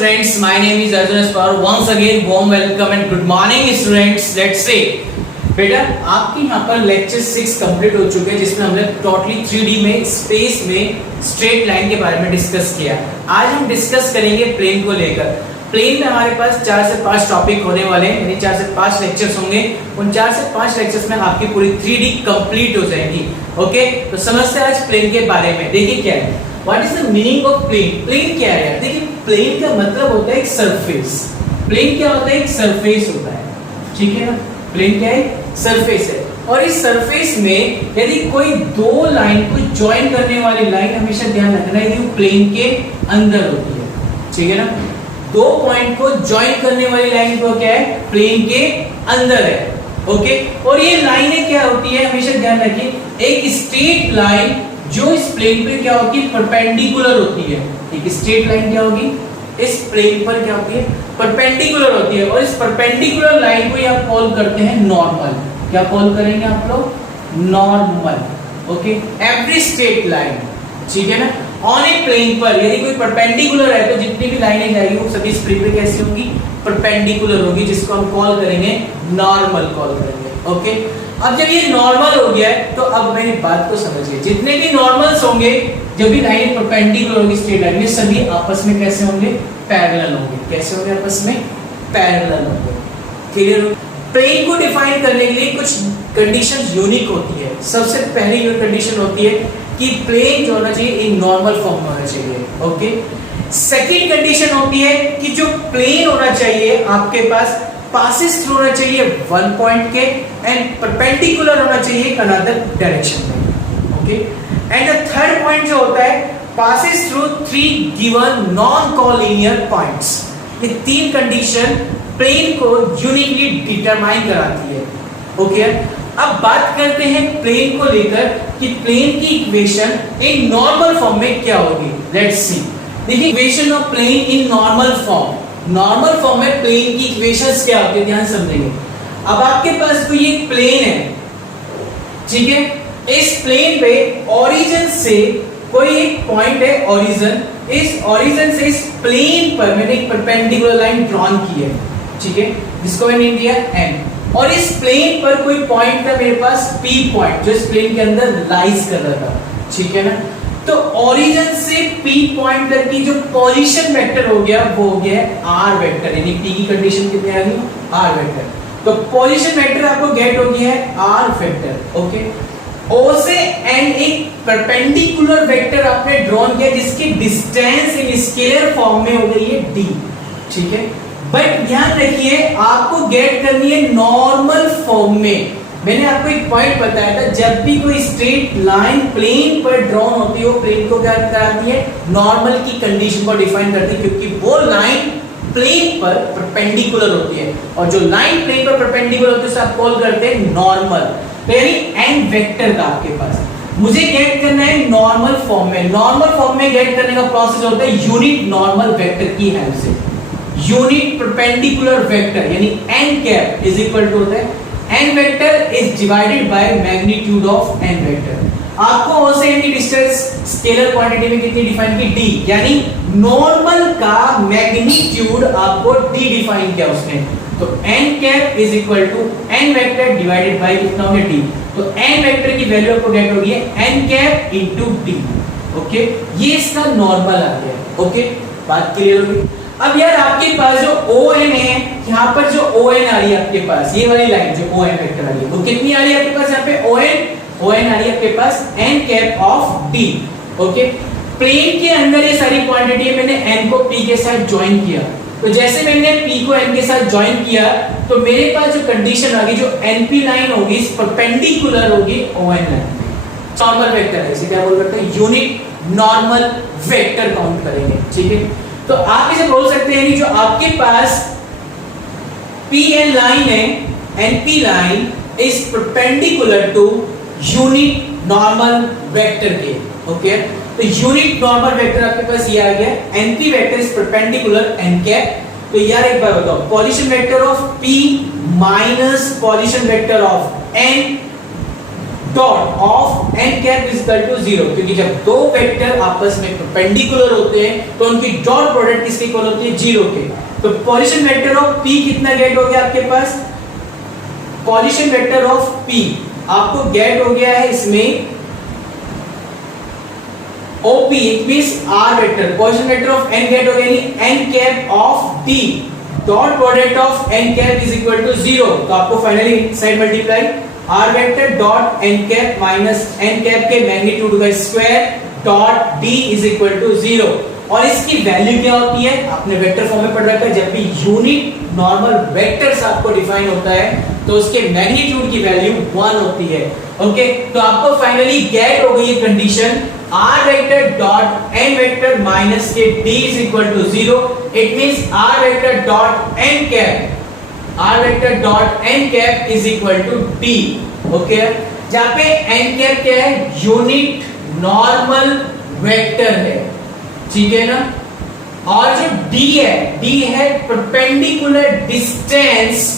students, my name is Arjun Aspar. Once again, warm welcome and good morning students. Let's say बेटा आपके यहाँ पर lecture 6 complete हो चुके हैं जिसमें हमने टोटली 3D में स्पेस में स्ट्रेट लाइन के बारे में डिस्कस किया। आज हम डिस्कस करेंगे प्लेन को लेकर। प्लेन में हमारे पास 4 से 5 टॉपिक होने वाले हैं, यानी 4 से 5 लेक्चर्स होंगे। उन 4 से 5 लेक्चर्स में आपकी पूरी 3D कंप्लीट हो जाएगी। ओके, तो समझते हैं आज प्लेन के बारे में। देखिए क्या है, what is the meaning of plane. Plane क्या है? देखिए प्लेन का मतलब होता है एक सरफेस। प्लेन क्या होता है? एक सरफेस होता है, ठीक है ना। प्लेन क्या है? सरफेस है। और इस सरफेस में यदि कोई दो लाइन को ज्वाइन करने वाली लाइन, हमेशा ध्यान रखना है कि वो प्लेन के अंदर होती है, ठीक है ना। दो पॉइंट को ज्वाइन करने वाली लाइन को क्या है? प्लेन के अंदर है। ओके, और ये लाइनें क्या होती है? हमेशा ध्यान रखिए, एक स्ट्रेट लाइन जो इस प्लेन पे क्या होती है? परपेंडिकुलर होती है। एक स्ट्रेट लाइन क्या होगी? इस प्लेन पर क्या होती है? परपेंडिकुलर होती है। और इस परपेंडिकुलर लाइन को ही आप कॉल करते हैं नॉर्मल। क्या कॉल करेंगे आप लोग? Normal. Okay, every straight line, ठीक है ना। ऑन ए प्लेन पर यदि कोई परपेंडिकुलर है तो जितनी भी लाइनें जाएगी वो सभी इस प्लेन पे कैसी होंगी? परपेंडिकुलर होगी, जिसको हम कॉल करेंगे नॉर्मल कॉल करेंगे। ओके, अब जब ये नॉर्मल हो गया है तो अब मेरी बात को समझिए। जितने भी नॉर्मल्स होंगे, जब भी लाइन परपेंडिकुलर होगी स्ट्रेट लाइन में, सभी आपस में कैसे होंगे? पैरेलल होंगे। कैसे होंगे? आपस में पैरेलल होंगे। क्लियर? प्लेन को डिफाइन करने के लिए कुछ कंडीशंस यूनिक होती है। सबसे पहली जो कंडीशन होती है कि प्लेन जो होना चाहिए इन नॉर्मल फॉर्म में होना चाहिए। ओके, सेकंड कंडीशन होती है कि जो प्लेन होना चाहिए आपके पास पासेस थ्रू होना चाहिए वन पॉइंट के एंड परपेंडिकुलर होना चाहिए अनदर डायरेक्शन में। Okay, and the third point जो होता है passes through three given non collinear points. ये तीन कंडीशन प्लेन को यूनिकली डिटरमाइन कराती है। ओके, अब बात करते हैं प्लेन को लेकर कि प्लेन की इक्वेशन इन नॉर्मल फॉर्म में क्या होगी। Let's see. देखिए equation of plane in normal form. Normal form में प्लेन की इक्वेशंस क्या होती है, ध्यान समझेंगे। अब आपके पास कोई एक प्लेन है, ठीक है। इस प्लेन पे ओरिजिन से कोई एक पॉइंट है, ओरिजिन। इस ओरिजिन से इस प्लेन पर मैंने एक परपेंडिकुलर लाइन ड्रॉन की है, ठीक है, जिसको मैंने दिया एम। और इस प्लेन पर कोई पॉइंट था मेरे पास P पॉइंट, जो इस प्लेन के अंदर लाइज कर रहा था, ठीक है ना। तो ओरिजिन से P पॉइंट तक की जो पोजीशन वेक्टर हो गया वो हो गया R वेक्टर, यानी P की कंडीशन कितनी आ गई? R vector. तो पोजीशन वेक्टर आपको गेट हो गया है R वेक्टर। ओके, O से एंड एक परपेंडिकुलर वेक्टर आपने ड्रॉन किया जिसकी डिस्टेंस इन स्केलर फॉर्म में हो गई है D, ठीक है। बट ध्यान रखिए आपको गेट करनी है नॉर्मल फॉर्म में। मैंने आपको एक पॉइंट बताया था, जब भी कोई स्ट्रेट लाइन प्लेन पर ड्रॉन होती है वो प्लेन को क्या कराती है? नॉर्मल की कंडीशन को डिफाइन करती है, क्योंकि वो लाइन प्लेन पर परपेंडिकुलर होती है। और जो लाइन प्लेन पर परपेंडिकुलर होती है उसे आप कॉल करते हैं नॉर्मल। यानी एन वेक्टर का आपके पास मुझे गेट करना है नॉर्मल फॉर्म में। नॉर्मल फॉर्म में गेट करने का प्रोसेस होता है यूनिट नॉर्मल वेक्टर की हेल्प से। यूनिट परपेंडिकुलर वेक्टर यानी n cap is equal to होता है n vector is divided by magnitude of n vector. आपको O से n की डिस्टेंस स्केलर क्वांटिटी में कितनी डिफाइन की? D, यानी नॉर्मल का मैग्नीट्यूड आपको D डिफाइन किया उसने। तो n cap is equal to n vector divided by कितना हो गया? D। तो n वेक्टर की वैल्यू आपको गेट होगी n cap into D। Okay, ये इसका नॉर्मल आ गया। ओके, बात क्लियर होगी। अब यार आपके पास जो ON है, यहाँ पर जो ON आ रही है आपके पास, ये वाली लाइन जो ON वेक्टर आ रही है वो कितनी आ रही है आपके पास? यहाँ पे ON आ रही है आपके पास n cap of D। Okay, plane के अंदर ये सारी क्वांटिटी है, मैंने n को P के साथ ज्वाइन किया। तो जैसे मैंने P को n के साथ ज्वाइन किया तो मेरे पास जो कंडीशन आ गई, जो NP लाइन होगी इस परपेंडिकुलर होगी ON लाइन। नॉर्मल वेक्टर है, इसे क्या बोल सकते हैं? यूनिट नॉर्मल वेक्टर काउंट करेंगे, ठीक है। तो आप इसे बोल सकते हैं कि जो आपके पास PN लाइन है, NP line is perpendicular to unit normal vector के। ओके, तो यूनिट नॉर्मल वेक्टर आपके पास ये आ गया, NP vector is perpendicular n cap. तो यार एक बार बताओ, position vector of P minus position vector of N dot of N cap is equal to 0, क्योंकि जब दो वेक्टर आपस में परपेंडिकुलर होते हैं तो उनकी डॉट प्रोडक्ट किसके इक्वल होती है, 0 के। तो पोजीशन वेक्टर ऑफ p कितना गेट हो गया आपके पास, पोजीशन वेक्टर ऑफ p आपको गेट हो गया है इसमें OP, it means r vector, position vector of n get हो गया, यानी n cap of d dot product of n cap is equal to 0। तो आपको finally side multiply r vector dot n cap minus n cap के magnitude का square dot d is equal to 0। और इसकी value क्या होती है, आपने वेक्टर फॉर्म में पढ़ रखा है, जब भी यूनिट नॉर्मल वेक्टर्स आपको डिफाइन होता है तो उसके मैग्नीट्यूड की वैल्यू 1 होती है। ओके, तो आपको फाइनली गेट हो गई ये condition r vector dot n vector minus के d is equal to 0। It means r vector dot n cap is equal to d। Okay, जहां पे n कैप क्या है, यूनिट नॉर्मल वेक्टर है, ठीक है ना। और जो d है perpendicular distance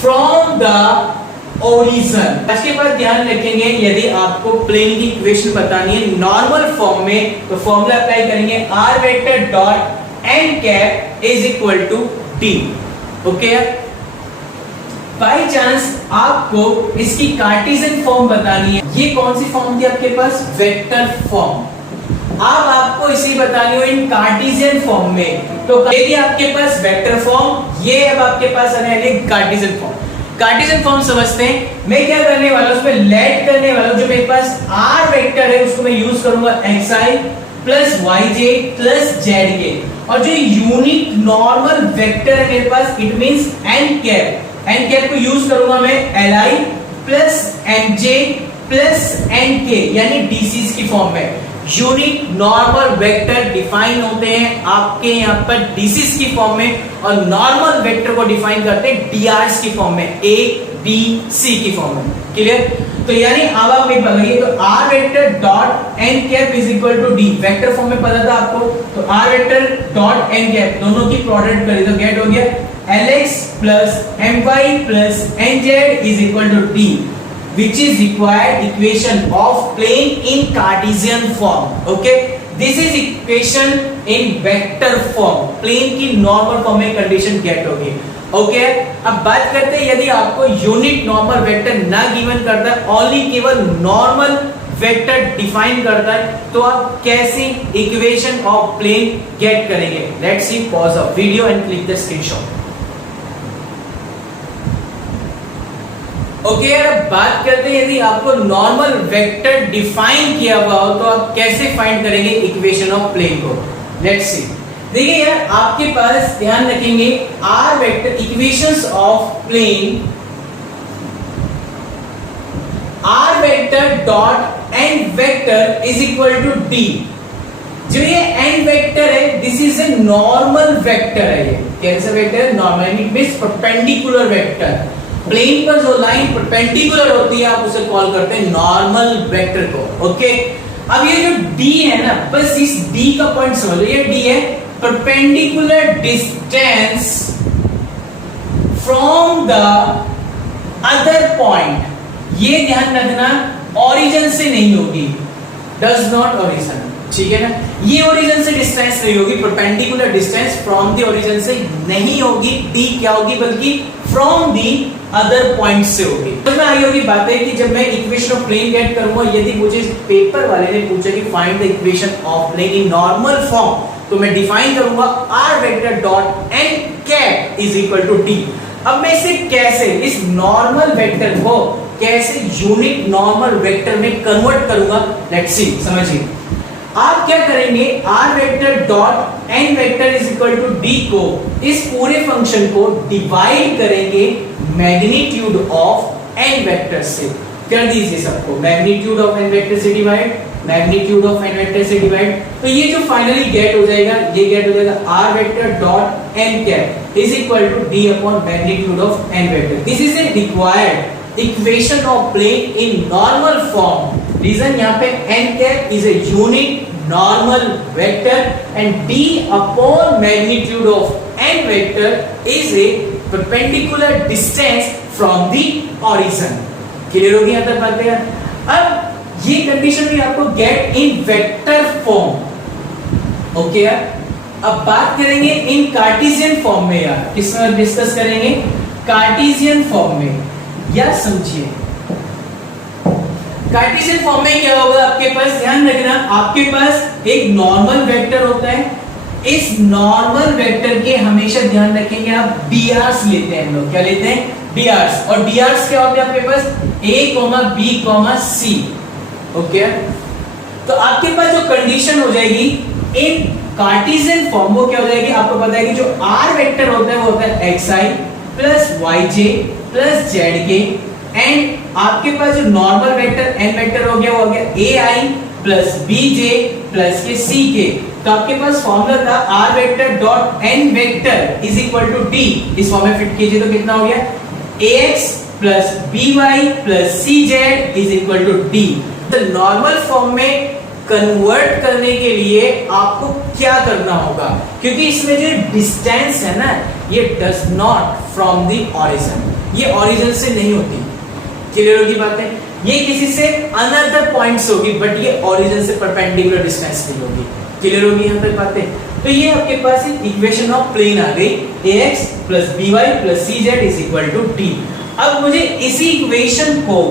from the origin. इसके बाद ध्यान रखेंगे, यदि आपको प्लेन की इक्वेशन बतानी है नॉर्मल फॉर्म में तो फॉर्मूला अप्लाई करेंगे r vector dot n cap is equal to d। Okay, by chance आपको इसकी कार्टेशियन फॉर्म बतानी है, ये कौन सी फॉर्म थी आपके पास, वेक्टर फॉर्म। अब आपको इसे बतानी हो इन कार्टेशियन फॉर्म में, तो यदि आपके पास वेक्टर फॉर्म, ये अब आपके पास आने वाली कार्टेशियन फॉर्म। कार्टेशियन फॉर्म समझते हैं, मैं क्या करने वाला हूं, उसमें लेट करने वाला हूं, जो मेरे पास r वेक्टर है उसको मैं यूज करूंगा xi plus yj plus zk, और जो यूनिट नॉर्मल वेक्टर है मेरे पास, इट मींस n कैप को यूज करूंगा मैं li plus nj plus nk, यानी dc's की फॉर्म में। यूनिट नॉर्मल वेक्टर डिफाइन होते हैं आपके यहाँ पर डीसीस की फॉर्म में, और नॉर्मल वेक्टर को डिफाइन करते हैं डीआरस की फॉर्म में, ए बी सी की फॉर्म में। क्लियर, तो यानी अब आप एक बताइए, तो R vector dot N cap is equal to D, vector form में पता था आपको, तो R vector dot N cap दोनों की प्रोडक्ट करें तो गेट हो गया lx plus my plus nz is equal to d, which is required equation of plane in Cartesian form. Okay, this is equation in vector form, plane की normal form में condition get होगी। Okay, अब बात करते हैं यदि आपको unit normal vector ना गिवन करता है, ओनली केवल नॉर्मल वेक्टर डिफाइन करता है, तो आप कैसे इक्वेशन ऑफ प्लेन गेट करेंगे। Let's see, pause the video and click the screenshot. Okay यार, अब बात करते हैं यदि आपको नॉर्मल वेक्टर डिफाइन किया हुआ हो तो आप कैसे फाइंड करेंगे इक्वेशन ऑफ प्लेन को। लेट्स सी, देखिए यार, आपके पास ध्यान रखेंगे R vector equations of plane, R vector dot N vector is equal to D. जो ये एन वेक्टर है, this is a normal vector है, ये कैसा वेक्टर है, normal, it means perpendicular vector. Plane पर जो लाइन परपेंडिकुलर होती है आप उसे कॉल करते हैं नॉर्मल वेक्टर को। ओके, अब ये जो d है ना, बस इस d का पॉइंट समझ लो, ये d है perpendicular distance from the other point. ये ध्यान रखना, ओरिजिन से नहीं होगी, डज नॉट ओरिजिन, ठीक है ना। ये ओरिजिन से डिस्टेंस नहीं होगी, perpendicular distance from the origin से नहीं होगी, d क्या होगी, बल्कि फ्रॉम द अदर पॉइंट से होगी। तो मैं आई होगी बात है कि जब मैं इक्वेशन ऑफ प्लेन गेट करूंगा, यदि मुझे पेपर वाले ने पूछा कि find the equation of plane in normal form, तो मैं डिफाइन करूंगा r vector dot n cap is equal to d। अब मैं इसे कैसे, इस नॉर्मल वेक्टर को कैसे यूनिट नॉर्मल वेक्टर में कन्वर्ट करूंगा, लेट्स सी, समझिए। आप क्या करेंगे, r vector dot n vector is equal to d को, इस पूरे फंक्शन को डिवाइड करेंगे मैग्नीट्यूड ऑफ n वेक्टर से। कर दीजिए सबको, मैग्नीट्यूड ऑफ n वेक्टर से divide, magnitude of n vector से डिवाइड, तो ये जो फाइनली गेट हो जाएगा, ये गेट हो जाएगा r vector dot n cap is equal to d upon magnitude of n vector. This is a required equation of plane in normal form. Reason यहाँ पे n cap is a unit normal vector and d upon magnitude of n vector is a perpendicular distance from the origin. Clear होगी यहाँ तक बातें यार। अब ये condition भी आपको get in vector form, okay यार। अब बात करेंगे इन कार्टेशियन फॉर्म में यार, किसमें डिस्कस करेंगे, कार्टेशियन फॉर्म में। या समझिए कार्टेशियन फॉर्म में क्या होगा, आपके पास ध्यान रखना, आपके पास एक नॉर्मल वेक्टर होता है, इस नॉर्मल वेक्टर के हमेशा ध्यान रखेंगे आप डीआरस लेते हैं हम लोग, क्या लेते हैं, डीआरस। और डीआरस क्या होते हैं आपके पास, a, b, c, ओके। तो आपके पास जो कंडीशन हो जाएगी इन कार्टेशियन फॉर्म, वो क्या हो जाएगी, आपको पता है कि जो r वेक्टर होता है वो होता है xi plus yj plus zk, and आपके पास जो नॉर्मल वेक्टर n वेक्टर हो गया वो हो गया ai प्लस bj प्लस के ck। तो आपके पास फॉर्मूला था r vector dot n vector is equal to d, इस फॉर्म में फिट कीजिए तो कितना हो गया, ax plus by plus cz is equal to d। तो नॉर्मल फॉर्म में कन्वर्ट करने के लिए आपको क्या करना होगा, क्योंकि इसमें जो डिस्टेंस है ना, ये does not from the origin, ये ओरिजिन से नहीं होती। क्लियर होगी बातें, ये किसी से अनदर पॉइंट्स होगी, बट ये ओरिजिन से परपेंडिकुलर डिस्टेंस नहीं होगी। क्लियर होगी यहाँ पे बातें। तो ये आपके पास एक इक्वेशन ऑफ प्लेन आ गई, ax plus by plus cz is equal to d। अब मुझे इसी इक्वेशन को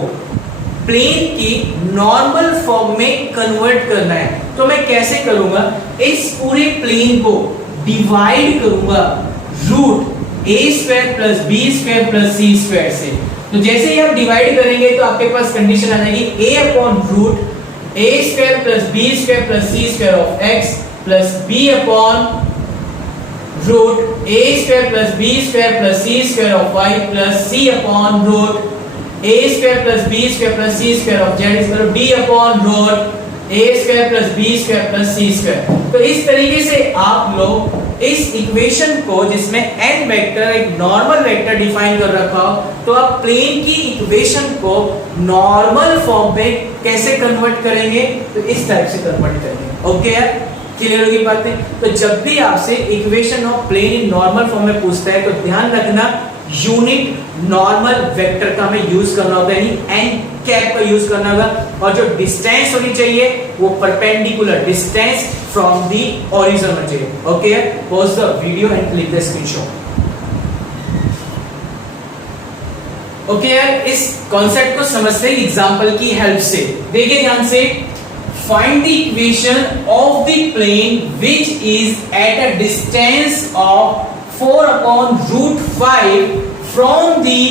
प्लेन की नॉर्मल फॉर्म में कन्वर्ट करना है, तो मैं कैसे करूंगा, इस पूरे प्लेन को डिवाइड करूंगा root a square plus b square plus c square से। तो जैसे ही आप डिवाइड करेंगे तो आपके पास कंडीशन आ जाएगी a upon root a square plus b square plus c square of x plus b upon root a square plus b square plus c square of y plus c upon root a square plus b square plus c square of z is equal to d upon root a square plus b square plus c square. तो इस तरीके से आप लोग इस equation को, जिसमें n vector एक नॉर्मल वेक्टर डिफाइन कर रखा हो, तो आप प्लेन की इक्वेशन को नॉर्मल फॉर्म में कैसे कन्वर्ट करेंगे, तो इस टाइप से कन्वर्ट करेंगे। ओके यार, क्लियर होगी बातें। तो जब भी आपसे equation of plane in normal form में पूछता है तो ध्यान रखना यूनिट नॉर्मल वेक्टर का हमें यूज करना होता है, यानी एन कैप का यूज करना होगा, और जो डिस्टेंस होनी चाहिए वो perpendicular distance from the origin होना चाहिए। Okay, pause the video and click the screenshot. Okay यार, इस कॉन्सेप्ट को समझते हैं एग्जांपल की हेल्प से। देखिए ध्यान से, find the equation of the plane which is at a distance of 4 upon root 5 from the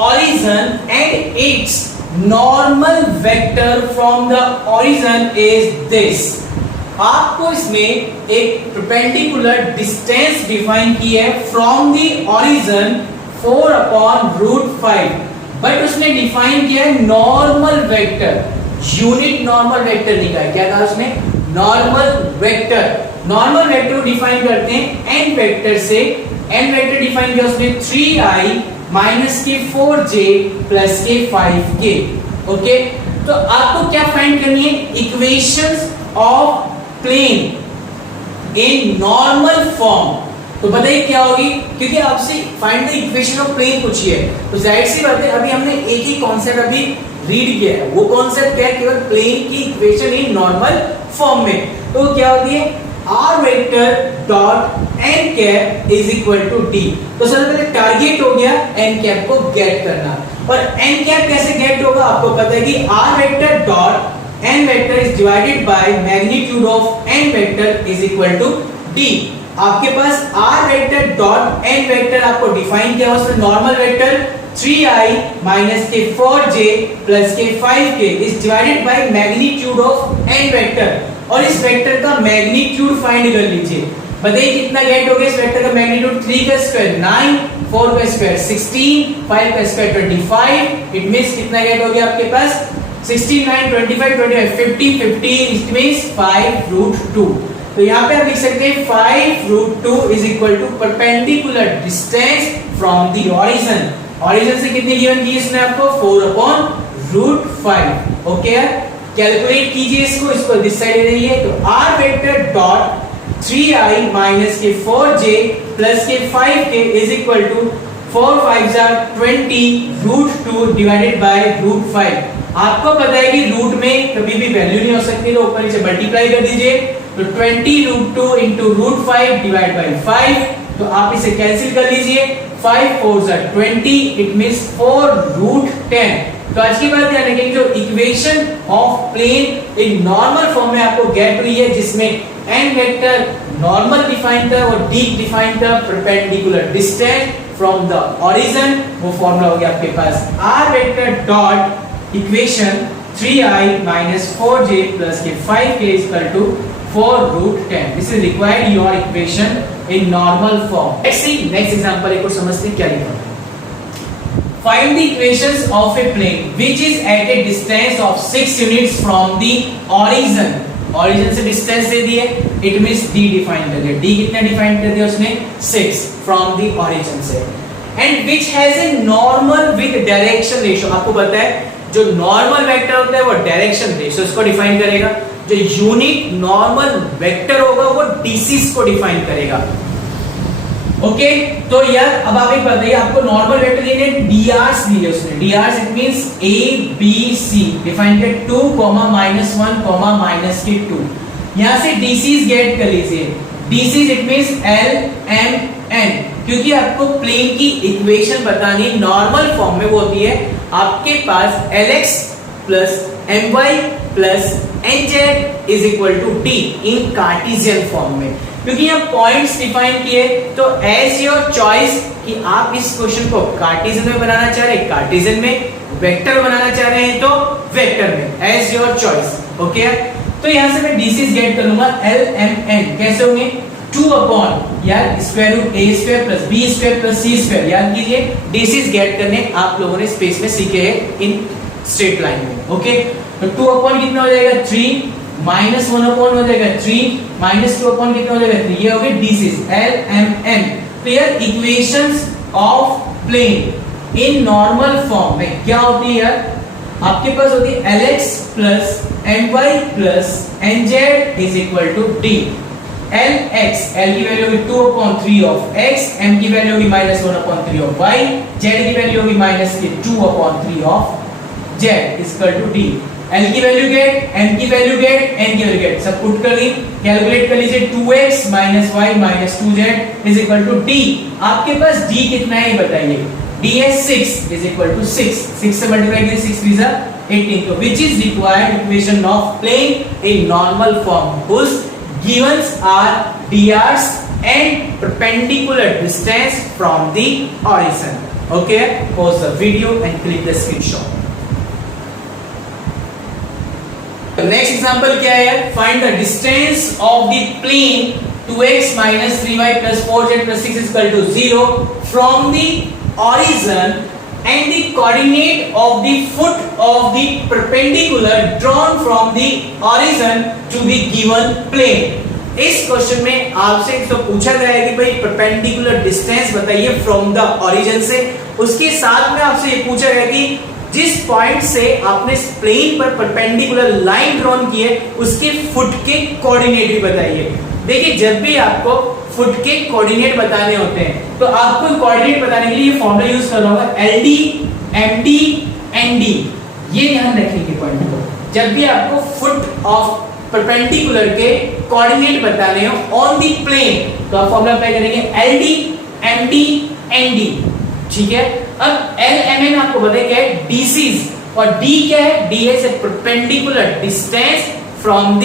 origin and its normal vector from the origin is this। आपको इसमें एक परपेंडिकुलर डिस्टेंस डिफाइन की है from the origin 4 upon root 5, but उसने define किया है normal vector, unit normal vector लिखा है। क्या था उसने, नॉर्मल वेक्टर। नॉर्मल वेक्टर को डिफाइन करते हैं एन वेक्टर से। एन वेक्टर डिफाइन किया उसने 3i माइनस के 4j प्लस के 5k। ओके, तो आपको क्या फाइंड करनी है, equations of plane in normal form. तो बताइए क्या होगी, क्योंकि आपसे find the equation of plane पूछी है, तो जाहिर सी बात है अभी हमने एक ही कॉन्सेप्ट अभी रीड किया है। वो कॉन्सेप्ट क्या है, केवल प्लेन की इक्वेशन इन नॉर्मल फॉर्म में। तो क्या होती है, r vector dot n cap is equal to d। तो सबसे पहले टारगेट हो गया n कैप को गेट करना, और n कैप कैसे गेट होगा, आपको पता है कि r vector dot n vector is divided by magnitude of n vector is equal to d। आपके पास r vector dot n vector आपको डिफाइन किया, उसमें नॉर्मल वेक्टर 3i माइनस के 4j प्लस के 5k is divided by magnitude of n vector, और इस vector का मैग्नीट्यूड फाइंड कर लीजिए। बताइए कितना गेट हो गया इस वेक्टर का मैग्नीट्यूड, 3 का स्क्वायर 9, 4 का स्क्वायर 16, 5 का स्क्वायर 25। इट मींस कितना गेट हो गया आपके पास, 16, 9, 25, 25, 50, 15, इट मींस 5 रूट 2। तो यहाँ पे आप लिख सकते हैं 5 root 2 is equal to perpendicular distance from the origin. Origin से कितनी गिवन की इसने आपको, 4 अपॉन रूट 5। ओके, कैलकुलेट कीजिए इसको दिस साइड ले रही है। तो r vector dot 3i minus के 4j प्लस के 5k is equal to 4 5 20 √2 divided by √5। आपको पता है कि रूट में कभी भी वैल्यू नहीं हो सकती, तो ऊपर नीचे मल्टीप्लाई कर दीजिए। तो 20 √2 इंटू √5 डिवाइड बाय 5, तो आप इसे कैंसिल कर लीजिए। 5 4 20, इट मींस 4√10। तो आज की बात ध्यान रखेंगे, जो equation of plane in normal form में आपको गेट हुई है, जिसमें n वेक्टर नॉर्मल डिफाइंड था और d डिफाइंड था perpendicular distance from the origin, वो फॉर्मूला हो गया आपके पास r vector dot equation 3i minus 4j plus के 5k is equal to 4√10. This is required your equation in normal form. Let's see next example, एक और समझते हैं क्या लिखा है। Find the equations of a plane which is at a distance of 6 units from the origin. Origin से distance दे दी है, it means d define कर दिया। d कितना define कर दिया उसने? 6 from the origin से। And which has a normal with direction ratio. आपको पता है जो नॉर्मल वेक्टर होता है वो डायरेक्शन रेशियो इसको डिफाइन करेगा, जो यूनिट नॉर्मल वेक्टर होगा वो डीसीज को डिफाइन करेगा। ओके, तो यार अब आप एक बताइए, आपको नॉर्मल वेक्टर दिए हैं, डीआरस दिए उसने। DRs it means A B C define कर 2, -1, -2। यहां से डीसीज गेट कर लीजिए। DCs it means L M N, क्योंकि आपको प्लेन की इक्वेशन बतानी नॉर्मल फॉर्म में वो होती है आपके पास Lx plus My plus Nz is equal to D in Cartesian form में। क्योंकि यहाँ पॉइंट्स डिफाइन किए, तो एज योर चॉइस कि आप इस क्वेश्चन को कार्टेशियन में बनाना चाह रहे हैं कार्टेशियन में, वेक्टर बनाना चाह रहे हैं तो वेक्टर में, एज योर चॉइस। ओके, तो यहाँ से मैं डीसीज गेट कर लूंगा LMN। कैसे होंगे? 2 अपॉन यार square root a square plus b square plus c square. याद कीजिए डीसीज गेट करने आप लोगों ने स्पेस में सीखे हैं इन स्ट्रेट लाइन में। ओके, तो 2 अपॉन कितना हो जाएगा? 3, -1 अपॉन हो जाएगा 3, -2 अपॉन कितना हो जाएगा 3। ये हो गए डीसीज LMN। तो यार equations of plane in normal form में क्या होती है यार? आपके पास होती है Lx plus My plus Nz is equal to D। Lx, L की वैल्यू होगी 2/3 ऑफ x, M की वैल्यू होगी -1/3 ऑफ y, Z की वैल्यू होगी -2/3 of Z is equal to D। L की वैल्यू गेट, M की वैल्यू गेट, N की value gate, सब पुट कर दी, कैलकुलेट कर लीजिए। 2x - y - 2z is equal to D। आपके पास D कितना है ये बताइए? D है 6 is equal to 6। 6 से मल्टीप्लाई कीजिए, 6 3 जा 18। तो which is required equation of plane in normal form whose givens are drs and perpendicular distance from the origin। Okay, pause the video and click the screenshot। Next example क्या है? Find the distance of the plane 2x - 3y + 4z + 6 is equal to 0 from the origin and the coordinate of the foot of the perpendicular drawn from the origin to the given plane। इस question में आपसे तो पूछा गया है कि भाई perpendicular distance बताइए फ्रॉम द ओरिजिन से। उसके साथ में आपसे ये पूछा गया कि जिस पॉइंट से आपने प्लेन पर परपेंडिकुलर लाइन ड्रॉन की है उसके फुट के कोऑर्डिनेट भी बताइए। देखिए जब भी आपको फुट के कोऑर्डिनेट बताने होते हैं तो आपको कोऑर्डिनेट बताने के लिए ये फॉर्मूला यूज करना होगा LD MD ND। ये ध्यान रखेंगे पॉइंट को, जब भी आपको फुट ऑफ परपेंडिकुलर के कोऑर्डिनेट बताने हो ऑन द प्लेन तो आप फॉर्मूला अप्लाई करेंगे LD MD ND। ठीक है, अब LMN आपको पता है क्या है? डीसीज, और D क्या है? D है perpendicular distance from the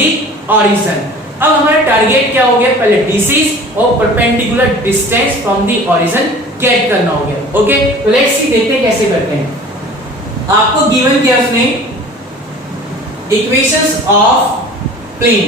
origin. अब हमारा टारगेट क्या हो गया? पहले डीसीज और perpendicular distance from the origin get करना हो गया। ओके, तो लेट्स सी देखते हैं कैसे करते हैं। आपको गिवन किया उसने इक्वेशंस ऑफ प्लेन,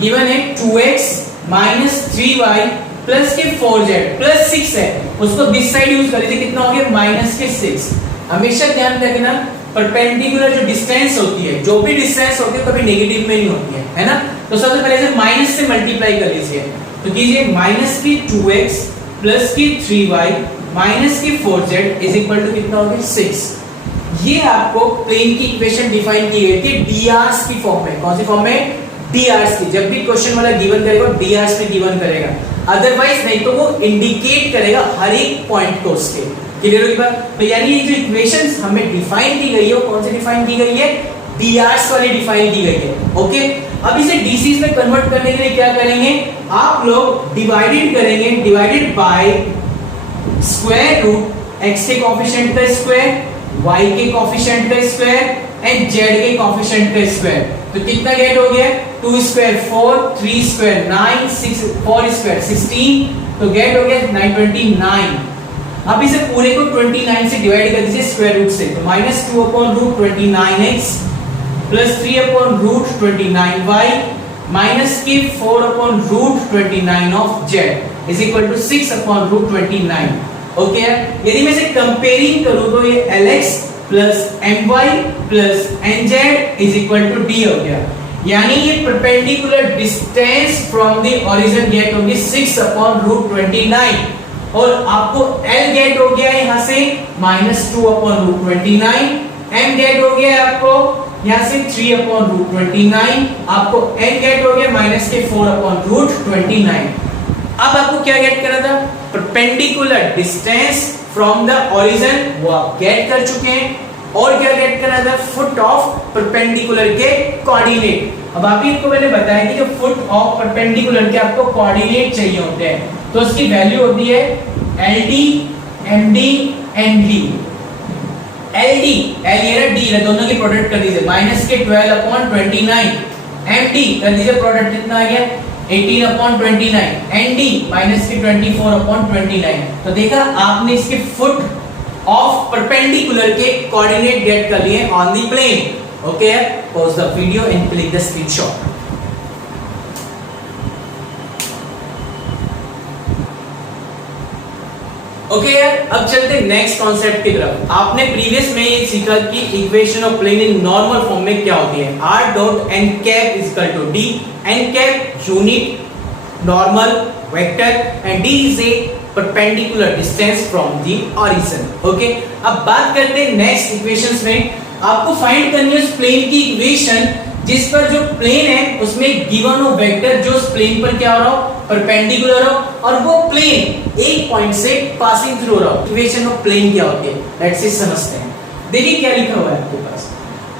गिवन है 2x - 3y प्लस के 4z प्लस 6 है, उसको दिस साइड यूज कर लीजिए, कितना हो गया? -6। हमेशा ध्यान रखना परपेंडिकुलर जो डिस्टेंस होती है, जो भी डिस्टेंस होती है कभी नेगेटिव में नहीं होती है ना। तो सबसे पहले से माइनस से मल्टीप्लाई कर लीजिए, तो कीजिए -2x प्लस की 3y माइनस की 4z इज इक्वल टू कितना हो गया? 6। ये आपको प्लेन की इक्वेशन डिफाइन की गई थी डीआरस की फॉर्म में। कौन सी फॉर्म में? डीआरस की। जब भी क्वेश्चन वाला गिवन करेगा डीआरस में गिवन करेगा, अदरवाइज नहीं तो वो इंडिकेट करेगा हर एक पॉइंट को उसके। क्लियर होगी बात? तो यानी ये जो इक्वेशंस हमें डिफाइन की गई है वो कौन से डिफाइन की गई है? dRs वाली डिफाइन की गई है। ओके, अब इसे dCs में कन्वर्ट करने के लिए क्या करेंगे आप लोग? डिवाइडेड करेंगे, divided by square root x के कोएफिशिएंट का स्क्वायर, y के कोएफिशिएंट का स्क्वायर एंड z के कोएफिशिएंट का स्क्वायर। तो कितना गेट हो गया? 2 स्क्वायर 4, 3 स्क्वायर 9, 6 4 स्क्वायर 16, तो गेट हो गया 929। अब इसे पूरे को 29 से डिवाइड कर दीजिए स्क्वायर रूट से, तो -2 upon root 29x plus 3 upon root 29y minus के 4 upon root 29 of z is equal to 6 upon root 29। Okay, यदि मैं इसे कंपेयरिंग करूं तो ये lx plus my plus nz is equal to d हो गया। यानी ये perpendicular distance from the origin get होगी 6 अपॉन रूट 29 और आपको L गेट हो गया यहां से -2 अपॉन रूट 29, M गेट हो गया आपको यहां से 3 अपॉन रूट 29, आपको N गेट हो गया -4 अपॉन रूट 29। अब आपको क्या गेट करा था? Perpendicular distance from the origin, वो आप गेट कर चुके हैं। और क्या गेट करा था? फुट ऑफ परपेंडिकुलर के कोऑर्डिनेट। अब आप ही को मैंने बताया कि जो फुट ऑफ परपेंडिकुलर के आपको कोऑर्डिनेट चाहिए होते हैं तो उसकी वैल्यू होती है LD, MD, ND। LD L ये ना D है, दोनों की प्रोडक्ट कर दीजिए -12 अपॉन 29, MD कर दीजिए प्रोडक्ट कितना आ गया 18 अपॉन 29, ND -24 अपॉन 29। तो देखा आपने इसके फुट ऑफ परपेंडिकुलर के कोऑर्डिनेट गेट कर लिए on the plane. Okay, pause the video and click the screenshot. Okay यार, अब चलते हैं नेक्स्ट कॉन्सेप्ट की तरफ। आपने प्रीवियस में ये सीखा कि equation of plane in normal form में क्या होती है? r dot n cap is equal to d, n cap unit normal vector and d is a perpendicular distance from the origin. Okay, अब बात करते हैं नेक्स्ट इक्वेशंस में। आपको फाइंड करनी है उस प्लेन की इक्वेशन जिस पर जो प्लेन है उसमें गिवन हो वेक्टर जो उस प्लेन पर क्या हो रहा हो? परपेंडिकुलर हो और वो प्लेन एक पॉइंट से पासिंग थ्रू हो रहा हो। इक्वेशन ऑफ प्लेन क्या होती है लेट्स से समझते हैं। देखिए क्या लिखा हुआ है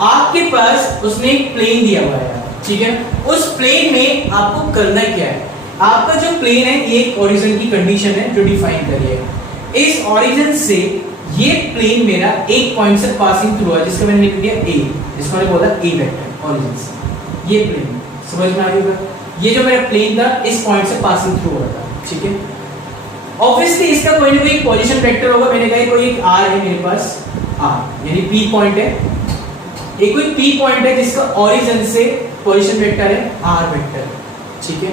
आपके पास उसने एक प्लेन दिया हुआ है, ठीक है? उस प्लेन में आपको करना क्या है? आपका जो प्लेन है ये एक ओरिजिन की कंडीशन है जो डिफाइन करी है। इस ओरिजिन से ये प्लेन मेरा एक पॉइंट से पासिंग थ्रू है जिसका मैंने लिख दिया a, जिसको मैंने बोला a वेक्टर ओरिजिन से। ये प्लेन समझ में आ रही होगा? ये जो मेरा प्लेन था इस पॉइंट से पासिंग थ्रू हो रहा था, ठीक है? ऑब्वियसली इसका कोई ना कोई पोजीशन वेक्टर होगा। मैंने कहा कोई एक r है मेरे पास, r यानी p पॉइंट है, एक कोई p पॉइंट है जिसका ओरिजिन से पोजीशन वेक्टर है r वेक्टर, ठीक है?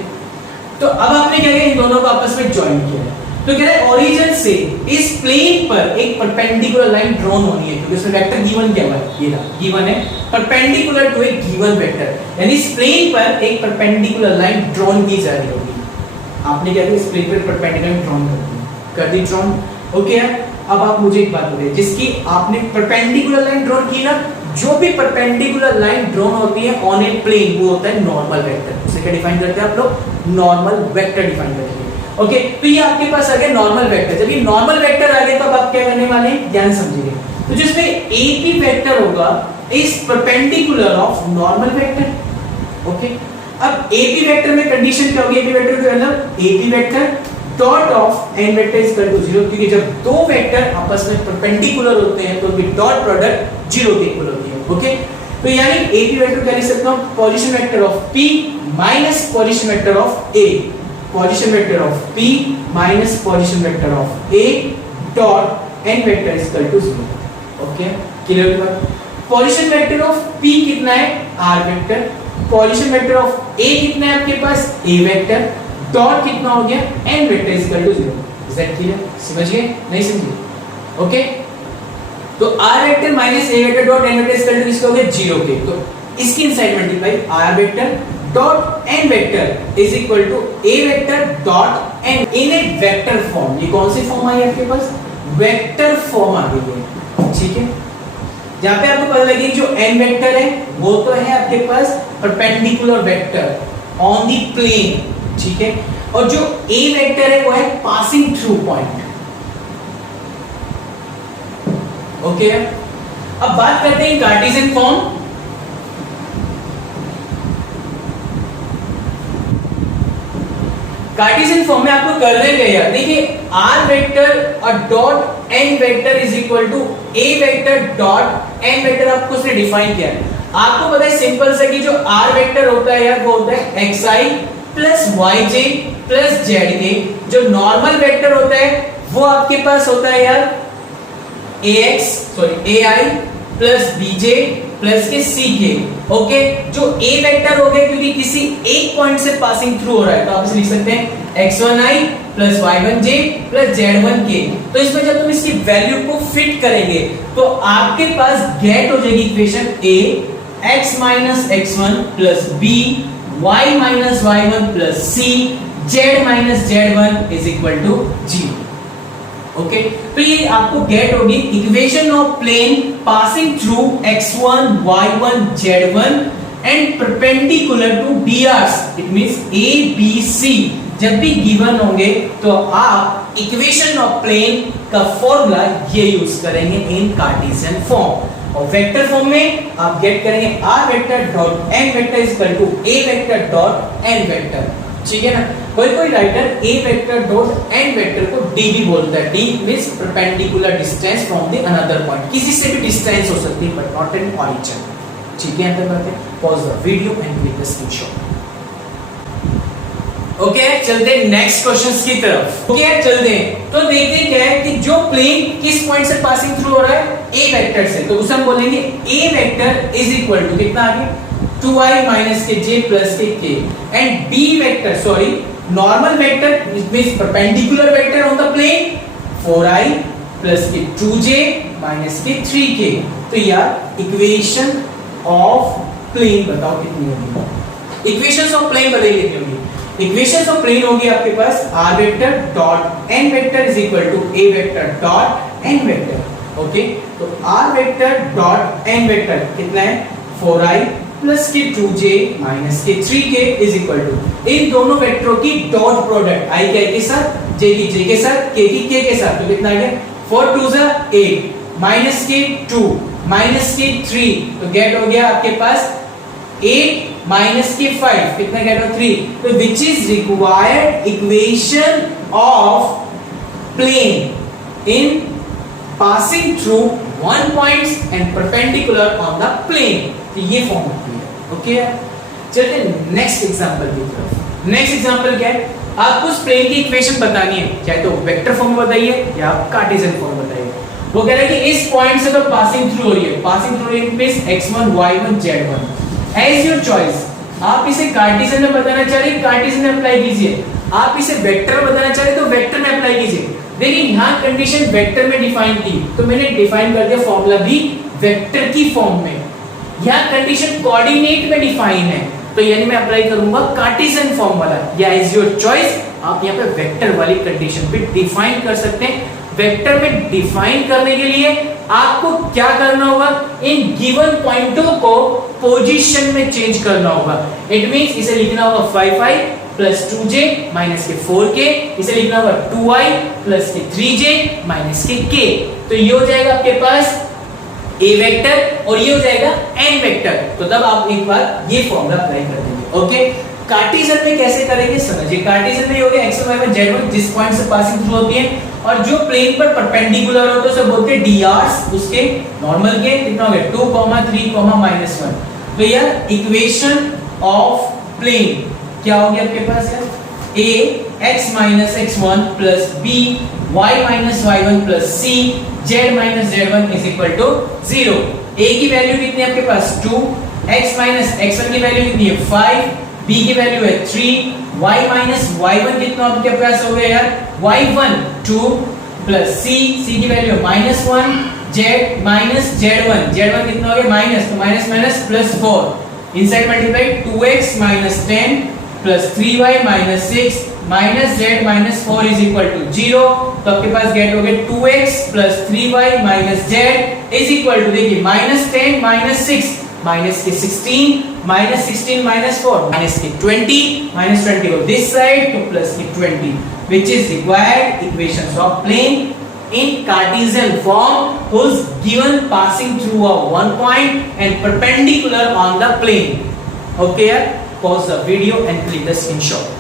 तो अब आपने क्या किया? इन दोनों को आपस में ज्वाइन किया है। तो कह रहे हैं ओरिजिन से इस प्लेन पर एक परपेंडिकुलर लाइन ड्रॉन होनी है क्योंकि उसमें वेक्टर गिवन क्या हुआ है? ये रहा गिवन है perpendicular to a given vector, यानी इस प्लेन पर एक परपेंडिकुलर लाइन ड्रॉन की जा रही होगी। आपने क्या किया? इस प्लेन पर परपेंडिकुलर ड्रॉन कर दी ड्रॉन। ओके, अब आप मुझे एक बात बताइए, जिसकी आपने परपेंडिकुलर लाइन ड्रॉन की ना, जो भी परपेंडिकुलर लाइन ड्रॉन होती है ऑन ए प्लेन वो होता है नॉर्मल वेक्टर। उसे क्या डिफाइन करते हैं आप लोग? नॉर्मल वेक्टर डिफाइन करते हैं। ओके, तो ये आपके पास आ गया नॉर्मल वेक्टर। जब ये नॉर्मल वेक्टर आ गया तो अब आप क्या करने वाले हैं? ध्यान समझिए। तो जिसमें AP वेक्टर होगा is perpendicular of normal vector. Okay, अब AP वेक्टर में कंडीशन क्या होगी? AP वेक्टर का मतलब AP vector dot of n vector is equal to 0, क्योंकि जब दो वेक्टर आपस में परपेंडिकुलर होते हैं तो उनकी डॉट प्रोडक्ट 0 के इक्वल होती है। ओके, तो यानी AP वेक्टर क्या लिख सकता हूं? Position vector of P minus position vector of A, position vector of P minus position vector of A dot n vector is equal to 0। Okay, clear हुआ? पोजीशन वेक्टर ऑफ P कितना है? R vector. Position vector of A कितना है आपके पास? A vector dot कितना हो गया? n vector is equal to 0। Is that clear? समझ गए? नहीं समझे? ओके, तो r vector minus a vector dot n vector is equal to किसका हो गया? 0 के। तो इसकी inside multiply r vector dot n vector is equal to a vector dot n in a vector form. ये कौन सी फॉर्म आई आपके पास? Vector form आ गई है, ठीक है? जहां पे आपको पता लगे जो n वेक्टर है वो तो है आपके पास perpendicular vector on the plane, ठीक है? और जो a वेक्टर है वो है पासिंग थ्रू पॉइंट। ओके अब बात करते हैं कार्टेशियन फॉर्म। कार्टेशियन फॉर्म में आपको करने क्या यार, देखिए r वेक्टर और dot n vector is equal to a vector dot n vector आपको उसने डिफाइन किया है। आपको पता है सिंपल सा कि जो r वेक्टर होता है यार वो होता है xi plus yj plus zk। जो नॉर्मल वेक्टर होता है वो आपके पास होता है यार ai प्लस bj प्लस के ck। ओके जो a वेक्टर हो गया क्योंकि किसी एक पॉइंट से पासिंग थ्रू हो रहा है तो आप इसे लिख सकते हैं x1i plus y1j plus z1k। तो इसमें जब तुम इसकी वैल्यू को फिट करेंगे तो आपके पास गेट हो जाएगी equation a x minus x1 plus b y minus y1 plus c z minus z1 is equal to 0। Okay तो ये आपको गेट होगी equation of plane passing through x1 y1 z1 and perpendicular to drs। It means a b c जब भी given होंगे तो आप equation of plane का फॉर्मूला ये यूज करेंगे इन कार्टेशियन फॉर्म। और वेक्टर फॉर्म में आप गेट करेंगे r vector dot n vector is equal to a vector dot n vector. ठीक है ना, कोई writer a vector dot n vector को d भी बोलता है। d means perpendicular distance from the another point, किसी से भी डिस्टेंस हो सकती है बट नॉट एन ऑरिजिन। ठीक है, अंदर बात है। Pause the video and click the screenshot. Okay चलते हैं नेक्स्ट क्वेश्चंस की तरफ। ओके चलते हैं तो देखते हैं क्या है कि जो प्लेन किस पॉइंट से पासिंग थ्रू हो रहा है a वेक्टर से, तो उसे हम बोलेंगे a vector is equal to कितना आ गया 2i माइनस के j प्लस के k and b vector sorry normal vector means perpendicular vector on the plane 4i plus के 2j माइनस के 3k। तो यार इक्वेशन ऑफ प्लेन बताओ कितनी होगी, इक्वेशंस ऑफ प्लेन बताइए कितनी होगी। इक्वेशंस ऑफ प्लेन होगी आपके पास r vector dot n vector is equal to a vector dot n vector. Okay तो r vector dot n vector कितना है 4i प्लस के 2j माइनस के 3k इज इक्वल टू इन दोनों वेक्टरों की डॉट प्रोडक्ट i के के साथ j की j के साथ k की k के साथ। तो कितना आ गया 4 2 जा 8 माइनस के 2 माइनस के 3 तो गेट हो गया आपके पास 8 माइनस के 5 कितना गेट हो 3। तो which is required equation of plane in passing through one points and perpendicular on the plane. तो ये फॉर्म होती है। ओके चलिए नेक्स्ट एग्जांपल की तरफ। नेक्स्ट एग्जांपल क्या है, आपको उस प्लेन की इक्वेशन बतानी है, चाहे तो वेक्टर फॉर्म में बताइए या कार्टेशियन फॉर्म में बताइए। वो कह रहा है कि इस पॉइंट से तो पासिंग थ्रू हो रही है, passing through means x1 y1 z1 as your choice. आप इसे कार्टेशियन में बताना चाह रहे हैं कार्टेशियन में अप्लाई कीजिए, आप इसे वेक्टर में बताना चाह रहे हैं तो वेक्टर में अप्लाई कीजिए। देखिए यहाँ कंडीशन वेक्टर में डिफाइन की तो मैंने डिफाइन कर दिया फॉर्मूला भी वेक्टर की फॉर्म में। यहाँ कंडीशन कोऑर्डिनेट में डिफाइन है तो यानी मैं अप्लाई करूंगा कार्टेशियन फॉर्म वाला, या इज योर चॉइस। आप यहाँ पे वेक्टर वाली कंडीशन पे डिफाइन कर सकते हैं। वेक्टर में डिफाइन करने के लिए आपको क्या करना होगा, इन गिवन पॉइंटों को पोजीशन में चेंज करना होगा। इट मींस इसे लिखना होगा 5i प्लस 2j माइनस के 4k, इसे लिखना होगा 2i प्लस के 3j माइनस के k। तो ये हो जाएगा आपके पास a वेक्टर और ये हो जाएगा n वेक्टर। तो तब आप एक बार ये फॉर्मूला अप्लाई कर देंगे। ओके कार्टेशियन में कैसे करेंगे समझिए। कार्टेशियन में ये हो गया x1 y1 z1 जिस पॉइंट से पासिंग थ्रू होती है और जो प्लेन पर परपेंडिकुलर हो तो उसे बोलते हैं drs, उसके नॉर्मल के कितना हो गया 2, 3, -1। तो यार इक्वेशन ऑफ प्लेन क्या हो गया आपके पास यार a x minus x1 plus b y minus y1 plus c z minus z1 is equal to 0। a की वैल्यू कितनी है आपके पास 2, x माइनस x1 की वैल्यू कितनी है 5, b की वैल्यू है 3, y माइनस y1 कितना आपके पास हो गया यार y1 2 प्लस c की वैल्यू है -1, z माइनस z1 कितना हो गया माइनस, तो minus minus plus 4 inside multiply 2x minus 10 plus 3y minus 6 minus z minus 4 is equal to 0। तो आपके पास गेट हो गया 2x plus 3y minus z is equal to देखिए -10 माइनस 6 माइनस के 16 माइनस 16 माइनस 4 माइनस के 20 minus 20 को this side तो प्लस के 20 which is required equations of plane in Cartesian form whose given passing through a one point and perpendicular on the plane. Okay, pause the video and click the screenshot.